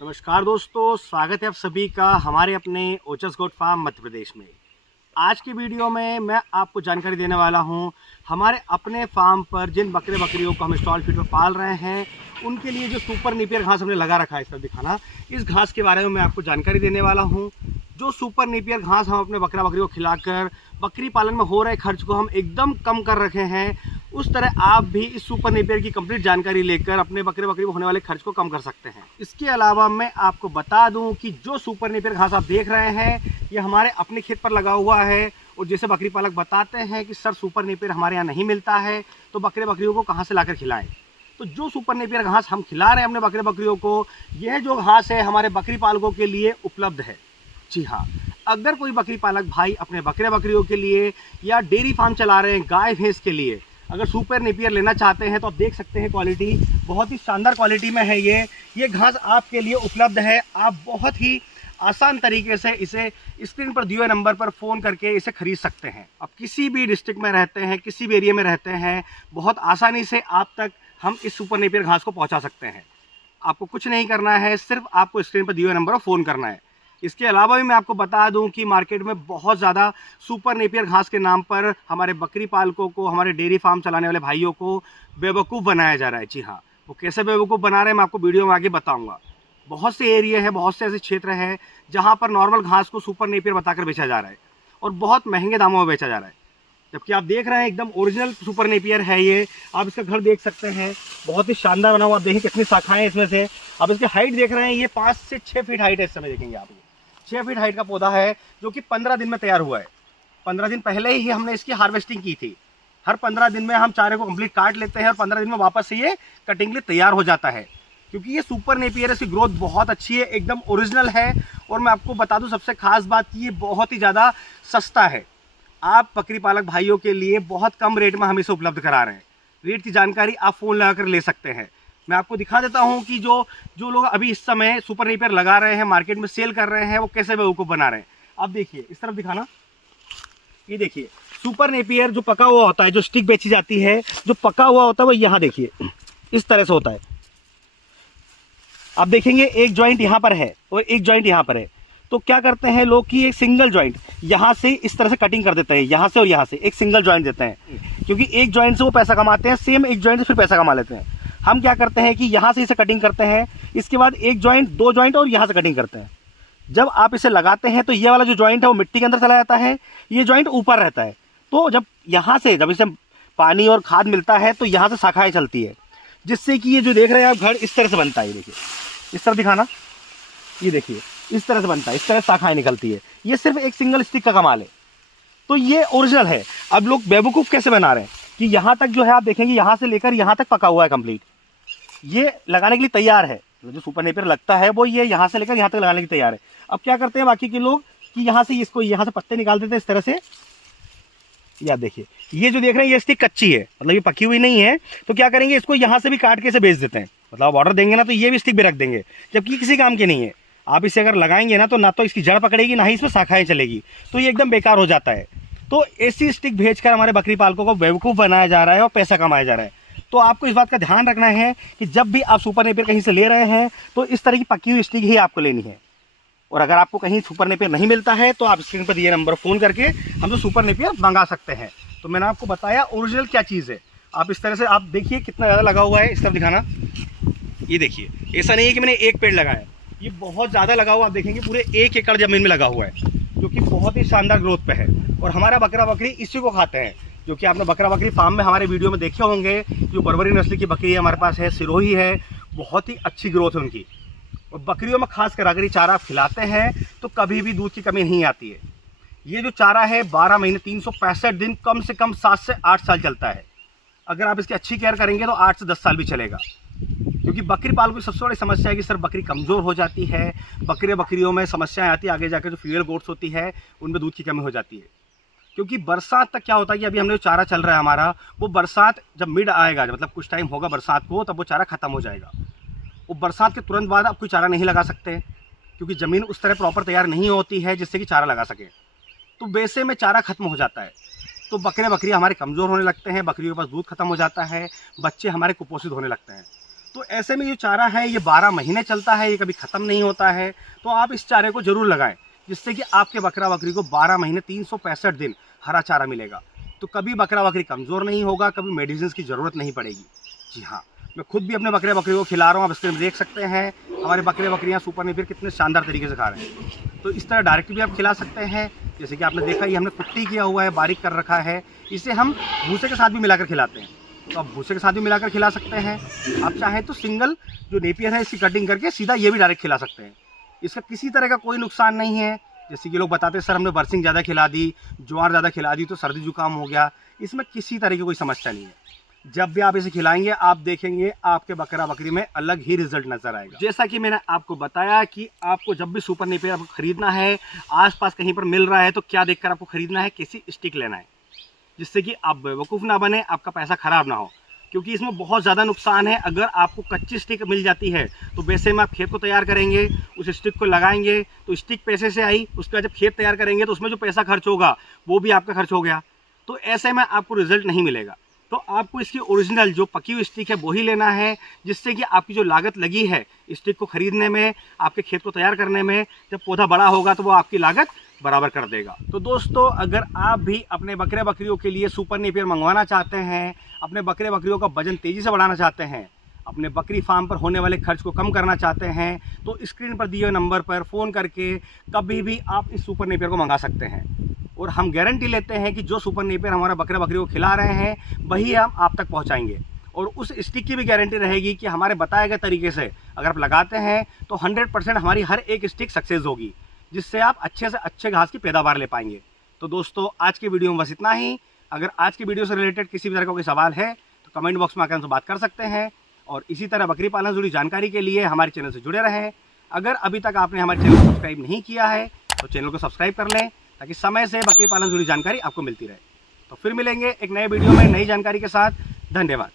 नमस्कार दोस्तों, स्वागत है आप सभी का हमारे अपने ओचस गोट फार्म मध्य प्रदेश में। आज की वीडियो में मैं आपको जानकारी देने वाला हूं हमारे अपने फार्म पर जिन बकरे बकरियों को हम स्टॉल फीड पर पाल रहे हैं उनके लिए जो सुपर नेपियर घास हमने लगा रखा है। इस तरफ दिखाना, इस घास के बारे में मैं आपको जानकारी देने वाला हूं। जो सुपर नेपियर घास हम अपने बकरा बकरी को खिलाकर बकरी पालन में हो रहे खर्च को हम एकदम कम कर रखे हैं, उस तरह आप भी इस सुपर नेपियर की कंप्लीट जानकारी लेकर अपने बकरे बकरी को होने वाले खर्च को कम कर सकते हैं। इसके अलावा मैं आपको बता दूं कि जो सुपर नेपियर घास आप देख रहे हैं ये हमारे अपने खेत पर लगा हुआ है। और जैसे बकरी पालक बताते हैं कि सर सुपर नेपियर हमारे यहाँ नहीं मिलता है तो बकरे बकरियों को कहाँ से लाकर खिलाएं। तो जो सुपर नेपियर घास हम खिला रहे हैं अपने बकरे बकरियों को, यह जो घास है हमारे बकरी पालकों के लिए उपलब्ध है। जी हाँ, अगर कोई बकरी पालक भाई अपने बकरे बकरियों के लिए या डेयरी फार्म चला रहे हैं गाय भैंस के लिए अगर सुपर नेपियर लेना चाहते हैं तो आप देख सकते हैं क्वालिटी बहुत ही शानदार क्वालिटी में है। ये घास आपके लिए उपलब्ध है। आप बहुत ही आसान तरीके से इसे स्क्रीन पर दिए हुए नंबर पर फ़ोन करके इसे खरीद सकते हैं। आप किसी भी डिस्ट्रिक्ट में रहते हैं, किसी भी एरिया में रहते हैं, बहुत आसानी से आप तक हम इस सुपर नेपियर घास को पहुंचा सकते हैं। आपको कुछ नहीं करना है, सिर्फ आपको स्क्रीन पर दिए हुए नंबर पर फ़ोन करना है। इसके अलावा भी मैं आपको बता दूं कि मार्केट में बहुत ज़्यादा सुपर नेपियर घास के नाम पर हमारे बकरी पालकों को, हमारे डेयरी फार्म चलाने वाले भाइयों को बेवकूफ़ बनाया जा रहा है। जी हाँ, वो कैसे बेवकूफ़ बना रहे हैं मैं आपको वीडियो में आगे बताऊंगा। बहुत से एरिया है, बहुत से ऐसे क्षेत्र हैं जहाँ पर नॉर्मल घास को सुपर नेपियर बताकर बेचा जा रहा है और बहुत महंगे दामों में बेचा जा रहा है। जबकि आप देख रहे हैं एकदम ओरिजिनल सुपर नेपियर है ये। आप इसका घर देख सकते हैं, बहुत ही शानदार बना हुआ। देखिए कितनी शाखाएं हैं इसमें से। आप इसकी हाइट देख रहे हैं, ये 5 से 6 फीट हाइट है। इस समय देखेंगे आप, 6 फीट हाइट का पौधा है जो कि 15 दिन में तैयार हुआ है। 15 दिन पहले ही हमने इसकी हार्वेस्टिंग की थी। हर 15 दिन में हम चारे को कंप्लीट काट लेते हैं और 15 दिन में वापस से ये कटिंग के लिए तैयार हो जाता है। क्योंकि ये सुपर नेपियर है, इसकी ग्रोथ बहुत अच्छी है, एकदम ओरिजिनल है। और मैं आपको बता दूं सबसे खास बात कि ये बहुत ही ज़्यादा सस्ता है। आप बकरी पालक भाइयों के लिए बहुत कम रेट में हम इसे उपलब्ध करा रहे हैं। रेट की जानकारी आप फ़ोन लगाकर ले सकते हैं। मैं आपको दिखा देता हूं कि जो लोग अभी इस समय सुपर नेपियर लगा रहे हैं, मार्केट में सेल कर रहे हैं, वो कैसे बेवकूफ़ बना रहे हैं। आप देखिए, इस तरफ दिखाना, ये देखिए सुपर नेपियर जो पका हुआ होता है, जो स्टिक बेची जाती है, जो पका हुआ होता है वो यहाँ देखिए इस तरह से होता है। आप देखेंगे एक जॉइंट यहाँ पर है और एक जॉइंट यहाँ पर है। तो क्या करते हैं लोग कि एक सिंगल जॉइंट यहाँ से इस तरह से कटिंग कर देते हैं, यहाँ से और यहाँ से एक सिंगल जॉइंट देते हैं, क्योंकि एक जॉइंट से वो पैसा कमाते हैं, सेम एक जॉइंट से फिर पैसा कमा लेते हैं। हम क्या करते हैं कि यहाँ से इसे कटिंग करते हैं, इसके बाद एक जॉइंट, दो जॉइंट और यहाँ से कटिंग करते हैं। जब आप इसे लगाते हैं तो ये वाला जो जॉइंट है वो मिट्टी के अंदर चला जाता है, ये जॉइंट ऊपर रहता है। तो जब यहाँ से जब इसे पानी और खाद मिलता है तो यहाँ से शाखाएँ चलती है, जिससे कि ये जो देख रहे हैं आप घर इस तरह से बनता है। देखिए इस तरह दिखाना, ये देखिए इस तरह से बनता है, इस तरह शाखाएँ निकलती है। ये सिर्फ एक सिंगल स्टिक का कमाल है। तो ये ओरिजिनल है। अब लोग बेवकूफ़ कैसे बना रहे हैं कि यहाँ तक जो है आप देखेंगे यहाँ से लेकर यहाँ तक पका हुआ है कंप्लीट, ये लगाने के लिए तैयार है। जो सुपर नेपियर लगता है वो ये यहाँ से लेकर यहाँ तक लगाने के लिए तैयार है। अब क्या करते हैं बाकी के लोग कि यहाँ से इसको यहाँ से पत्ते निकाल देते हैं इस तरह से। ये आप देखिए, ये जो देख रहे हैं ये स्टिक कच्ची है, मतलब ये पकी हुई नहीं है। तो क्या करेंगे, इसको यहाँ से भी काट के इसे बेच देते हैं। मतलब आप ऑर्डर देंगे ना तो ये भी स्टिक भी रख देंगे, जबकि किसी काम की नहीं है। आप इसे अगर लगाएंगे ना तो इसकी जड़ पकड़ेगी, ना ही इसमें शाखाएँ चलेगी, तो ये एकदम बेकार हो जाता है। तो ऐसी स्टिक भेजकर हमारे बकरी पालकों को बेवकूफ़ बनाया जा रहा है और पैसा कमाया जा रहा है। तो आपको इस बात का ध्यान रखना है कि जब भी आप सुपर नेपियर कहीं से ले रहे हैं तो इस तरह की पकी हुई स्टिक ही आपको लेनी है। और अगर आपको कहीं सुपर नेपियर नहीं मिलता है तो आप स्क्रीन पर दिए नंबर फ़ोन करके हम तो सुपर नेपियर मंगा सकते हैं। तो मैंने आपको बताया ओरिजिनल क्या चीज़ है। आप इस तरह से आप देखिए कितना ज़्यादा लगा हुआ है। इस तरफ दिखाना, ये देखिए, ऐसा नहीं है कि मैंने एक पेड़ लगाया, ये बहुत ज़्यादा लगा हुआ। आप देखेंगे पूरे 1 एकड़ ज़मीन में लगा हुआ है, जो कि बहुत ही शानदार ग्रोथ पे है। और हमारा बकरा बकरी इसी को खाते हैं, जो कि आपने बकरा बकरी फार्म में हमारे वीडियो में देखे होंगे। जो बर्बरी नस्ल की बकरी हमारे पास है, सिरोही है, बहुत ही अच्छी ग्रोथ है उनकी। और बकरियों में खासकर अगर ये चारा आप खिलाते हैं तो कभी भी दूध की कमी नहीं आती है। ये जो चारा है 12 महीने 365 दिन कम से कम 7 से 8 साल चलता है। अगर आप इसकी अच्छी केयर करेंगे तो 8 से 10 साल भी चलेगा। क्योंकि बकरी पालकों की सबसे बड़ी समस्या है कि सर बकरी कमज़ोर हो जाती है, बकरियों में समस्याएं आती है। आगे जाकर जो फीमेल गोट्स होती है उनमें दूध की कमी हो जाती है। क्योंकि बरसात तक क्या होता है कि अभी हमने जो चारा चल रहा है हमारा, वो बरसात जब मिड आएगा, मतलब कुछ टाइम होगा बरसात को, तब वो चारा ख़त्म हो जाएगा। वो बरसात के तुरंत बाद आप कोई चारा नहीं लगा सकते, क्योंकि ज़मीन उस तरह प्रॉपर तैयार नहीं होती है जिससे कि चारा लगा सके। तो वैसे में चारा खत्म हो जाता है, तो बकरे बकरियाँ हमारे कमज़ोर होने लगते हैं, बकरियों के पास दूध खत्म हो जाता है, बच्चे हमारे कुपोषित होने लगते हैं। तो ऐसे में ये चारा है ये 12 महीने चलता है, ये कभी ख़त्म नहीं होता है। तो आप इस चारे को ज़रूर लगाएं, जिससे कि आपके बकरा बकरी को 12 महीने 365 दिन हरा चारा मिलेगा। तो कभी बकरा बकरी कमज़ोर नहीं होगा, कभी मेडिसिन की ज़रूरत नहीं पड़ेगी। जी हाँ, मैं खुद भी अपने बकरे बकरी को खिला रहा हूँ। आप स्क्रीन में देख सकते हैं हमारे बकरे बकरियाँ सुपर नेपियर कितने शानदार तरीके से खा रहे हैं। तो इस तरह डायरेक्ट भी आप खिला सकते हैं। जैसे कि आपने देखा ये हमने कुट्टी किया हुआ है, बारीक कर रखा है। इसे हम भूसे के साथ भी मिलाकर खिलाते हैं, तो आप भूसे के साथ भी मिलाकर खिला सकते हैं। आप चाहें तो सिंगल जो नेपियर है इसकी कटिंग करके सीधा ये भी डायरेक्ट खिला सकते हैं। इसका किसी तरह का कोई नुकसान नहीं है। जैसे कि लोग बताते हैं सर हमने बरसिंग ज़्यादा खिला दी, ज्वार ज़्यादा खिला दी तो सर्दी जुकाम हो गया, इसमें किसी तरह की कोई समस्या नहीं है। जब भी आप इसे खिलाएंगे आप देखेंगे आपके बकरा बकरी में अलग ही रिजल्ट नजर आएगा। जैसा कि मैंने आपको बताया कि आपको जब भी सुपर नेपियर आपको खरीदना है, आसपास कहीं पर मिल रहा है, तो क्या देखकर आपको खरीदना है, कैसी स्टिक लेना है, जिससे कि आप बेवकूफ़ ना बने, आपका पैसा खराब ना हो। क्योंकि इसमें बहुत ज़्यादा नुकसान है। अगर आपको कच्ची स्टिक मिल जाती है तो वैसे में आप खेत को तैयार करेंगे, उस स्टिक को लगाएंगे तो स्टिक पैसे से आई, उसके बाद जब खेत तैयार करेंगे तो उसमें जो पैसा खर्च होगा वो भी आपका खर्च हो गया। तो ऐसे में आपको रिजल्ट नहीं मिलेगा। तो आपको इसकी ओरिजिनल जो पकी हुई स्टिक है वो ही लेना है, जिससे कि आपकी जो लागत लगी है स्टिक को खरीदने में, आपके खेत को तैयार करने में, जब पौधा बड़ा होगा तो वो आपकी लागत बराबर कर देगा। तो दोस्तों अगर आप भी अपने बकरे बकरियों के लिए सुपर नेपियर मंगवाना चाहते हैं, अपने बकरे बकरियों का वजन तेज़ी से बढ़ाना चाहते हैं, अपने बकरी फार्म पर होने वाले खर्च को कम करना चाहते हैं, तो स्क्रीन पर दिए हुए नंबर पर फ़ोन करके कभी भी आप इस सुपर नेपियर को मंगा सकते हैं। और हम गारंटी लेते हैं कि जो सुपर नेपियर हमारा बकरे बकरी को खिला रहे हैं वही हम आप तक पहुंचाएंगे। और उस स्टिक की भी गारंटी रहेगी कि हमारे बताए गए तरीके से अगर आप लगाते हैं तो 100% हमारी हर एक स्टिक सक्सेस होगी, जिससे आप अच्छे से अच्छे घास की पैदावार ले पाएंगे। तो दोस्तों आज की वीडियो में बस इतना ही। अगर आज की वीडियो से रिलेटेड किसी भी तरह का कोई सवाल है तो कमेंट बॉक्स में आकर हमसे बात कर सकते हैं। और इसी तरह बकरी पालन से जुड़ी जानकारी के लिए हमारे चैनल से जुड़े रहें। अगर अभी तक आपने हमारे चैनल को सब्सक्राइब नहीं किया है तो चैनल को सब्सक्राइब कर लें, ताकि समय से बकरी पालन से जुड़ी जानकारी आपको मिलती रहे। तो फिर मिलेंगे एक नए वीडियो में नई जानकारी के साथ। धन्यवाद।